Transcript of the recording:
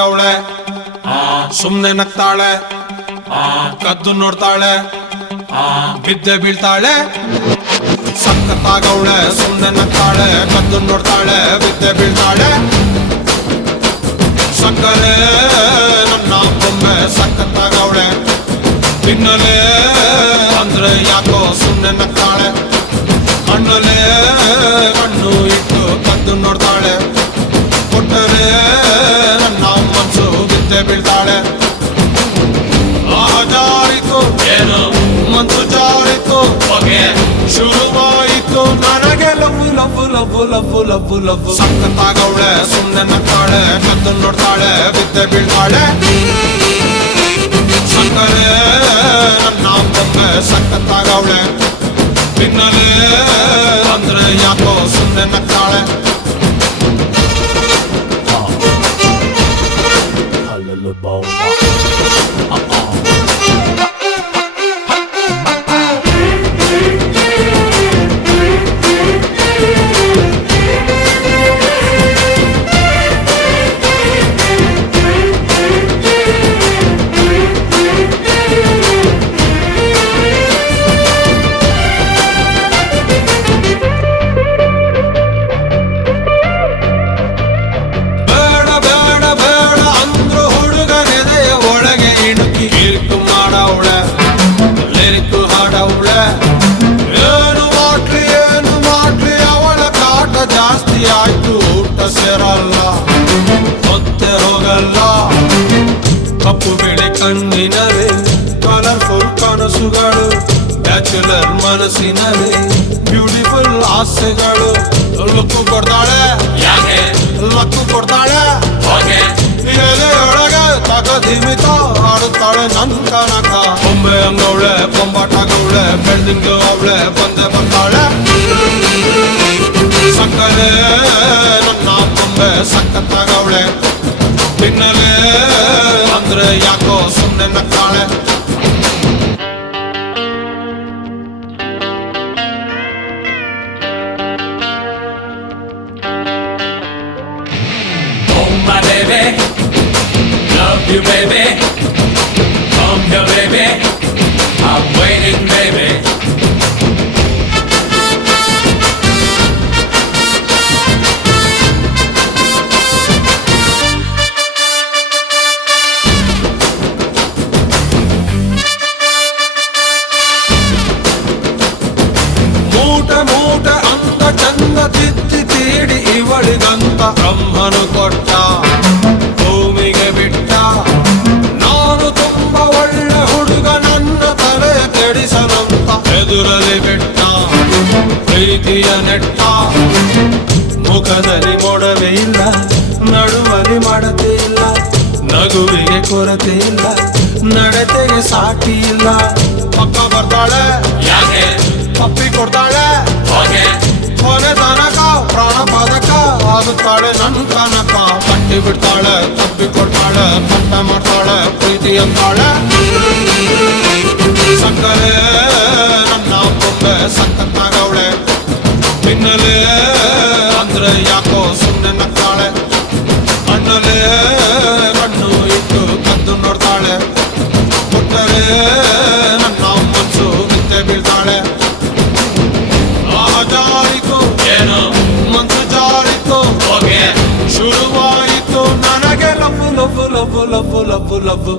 ಸಖತ್ತಾಗವಳೆ ಸುಮ್ನೆ ನಗ್ತಾಳೆ ಕದ್ದು ನೋಡ್ತಾಳೆ ಬಿದ್ದೆ ಬೀಳ್ತಾಳೆ ಸಖತ್ತಾಗವಳೆ ಸುಮ್ನೆ ನಗ್ತಾಳೆ ಕದ್ದು ನೋಡ್ತಾಳೆ ಬಿದ್ದೆ ಬೀಳ್ತಾಳೆ ಸಕ್ಕರೆ ನನ್ನ ಬೊಮ್ಮೆ ಸಖತ್ತಾಗವಳೆ ತಿನ್ನಲೆ ಅಂದ್ರೆ ಯಾಕೋ ಸುಮ್ನೆ ನಗ್ತಾಳೆ ಕಣ್ಣಲೆ ಕಣ್ಣು ಇಟ್ಟು ಕದ್ದು ನೋಡ್ತಾಳೆ ಕೊಟ್ಟರೆ ನನ್ನ ಮನಸ್ಸು ಬಿದ್ದೆ ಬೀಳ್ತಾಳೆ ಜಾರಿತು ಏನು ಮನಸ್ಸು ಜಾರಿತು ಹೊಗೆ ಶುರುವಾಯಿತು ನನಗೆ love love love love love love ಸಖತ್ತಾಗವಳೆ ಸುಮ್ನೆ ನಗ್ತಾಳೆ ಕದ್ದು ನೋಡ್ತಾಳೆ ಬಿದ್ದೆ ಬೀಳ್ತಾಳೆ ಸಕ್ಕರೆ ನನ್ನ ಬೊಮ್ಮೆ ಸಖತ್ತಾಗವಳೆ ತಿನ್ನಲೆ ಅಂದ್ರೆ ಯಾಕೋ ಸುಮ್ನೆ ನಗ್ತಾಳೆ ಏನು ಮಾಡ್ಲಿ ಅವಳ ಕಾಟ ಜಾಸ್ತಿ ಆಯ್ತು ಊಟ ಸೇರಲ್ಲ ಮತ್ತೆ ಹೋಗಲ್ಲ ಕಪ್ಪು ಬಿಳಿ ಕಣ್ಣಿನವೇ ಕಲರ್ಫುಲ್ ಕನಸುಗಳು ಬ್ಯಾಚುಲರ್ ಮನಸ್ಸಿನವೇ ಬ್ಯೂಟಿಫುಲ್ ಆಸೆಗಳು ಲಕ್ಕು ಕೊಡ್ತಾಳೆ ಯಾಕೆ ಲಕ್ಕು ಕೊಡ್ತಾಳೆ ಹಾಗೆ ಎದೆಯೊಳಗೆ ತಗದಿಮಿತ ಆಡುತ್ತಾಳೆ ನನ್ ಕನಕ ಬೊಂಬೆ ಅಂಗವಳೆ ಬೊಂಬಾಟಾಗವಳೆ ಬೆಳ್ದಿಂಗ ಅವಳೆ ಬಂದೆ ಬರ್ತಾಳೆ ಸಕ್ಕರೆ ನನ್ನ ಬೊಂಬೆ ಸಖತ್ತಾಗವಳೆ ತಿನ್ನಲೆ ಅಂದ್ರೆ ಯಾಕೋ ಸುಮ್ನೆ ನಗ್ತಾಳೆ Love you, baby. Come here, baby. I'm waiting, baby. ಮೂಟೆ ಅಂದ ಚಂದ ತಿತ್ತಿ ತೀಡಿ ಇವಳಿಗಂತ ಬ್ರಹ್ಮನು ಕೊಟ್ಟ ಭೂಮಿಗೆ ಬಿಟ್ಟ ನಾನು ತುಂಬಾ ಒಳ್ಳೆ ಹುಡುಗ ನನ್ನ ತಲೆ ಕೆಡಿಸನಂತ ಎದುರಲ್ಲಿ ಬಿಟ್ಟ ಪ್ರೀತಿಯ ನೆಟ್ಟ ಮುಖದಲ್ಲಿ ಮೊಡವೆ ಇಲ್ಲ ನಡುವಲ್ಲಿ ಮಾಡತೆ ಇಲ್ಲ ನಗುವಿಗೆ ಕೊರತೆ ಇಲ್ಲ ನಡತೆಗೆ ಸಾಟಿ ಇಲ್ಲ ಪಕ್ಕ ಬರ್ತಾಳೆ ಯಾಕೆ ಪಪ್ಪಿ ಕೊಡ್ತಾಳೆ ಹೋಗೆ ಕೊನೆ ತನಕ ಪ್ರಾಣ ಪದಕ ಆಗುತ್ತಾಳೆ ನನ್ ಕನಕ ಕಟ್ಟಿ ಬಿಡ್ತಾಳೆ ತಪ್ಪಿ ಕೊಡ್ತಾಳೆ ಪಟ್ಟ ಮಾಡ್ತಾಳೆ ಪ್ರೀತಿ ಅಂತಾಳೆ ಸಕ್ಕರೆ ನನ್ನ ಬೊಂಬೆ ಸಖತ್ತಾಗವಳೆ ತಿನ್ನಲೆ ಅಂದ್ರೆ ಯಾಕೋ ಸುಮ್ನೆ ನಗ್ತಾಳೆ ಕಣ್ಣಲೆ ಕಣ್ಣು ಇಟ್ಟು ಕದ್ದು ನೋಡ್ತಾಳೆ ಕೊಟ್ಟರೆ ನನ್ನ ಮನಸ್ಸು ಬಿದ್ದೆ ಬೀಳ್ತಾಳೆ ಜಾರಿತು ಏನು ಮನಸ್ಸು ಜಾರಿತು ಹೋಗೆ ಶುರುವಾಯಿತು ನನಗೆ love love love love love love